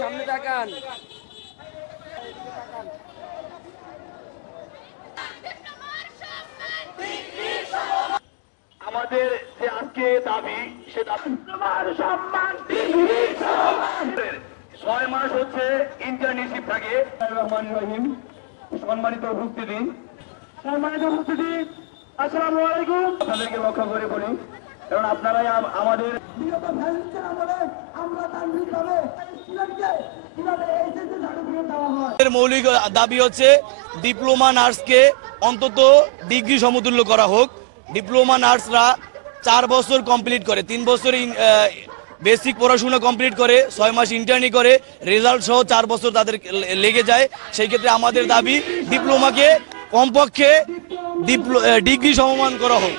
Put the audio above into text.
সামনে তাকান। আমাদের যে আজকে দাবি সে দাবি সম্মান 6 মাস হচ্ছে ইন্টার্নশিপ থাকে। রহিম সম্মানিত উপস্থিতি আসসালামু আলাইকুম। আপনাদেরকে লক্ষ্য করে বলি, কারণ আপনারাই আমাদের মৌলিক দাবি হচ্ছে ডিপ্লোমা নার্সকে অন্তত ডিগ্রি সমতুল্য করা হোক। ডিপ্লোমা নার্সরা 4 বছর কমপ্লিট করে, 3 বছর বেসিক পড়াশোনা কমপ্লিট করে, 6 মাস ইন্টার্নি করে, রেজাল্ট সহ 4 বছর তাদের লেগে যায়। সেই ক্ষেত্রে আমাদের দাবি ডিপ্লোমাকে কমপক্ষে ডিগ্রি সমমান করা হোক।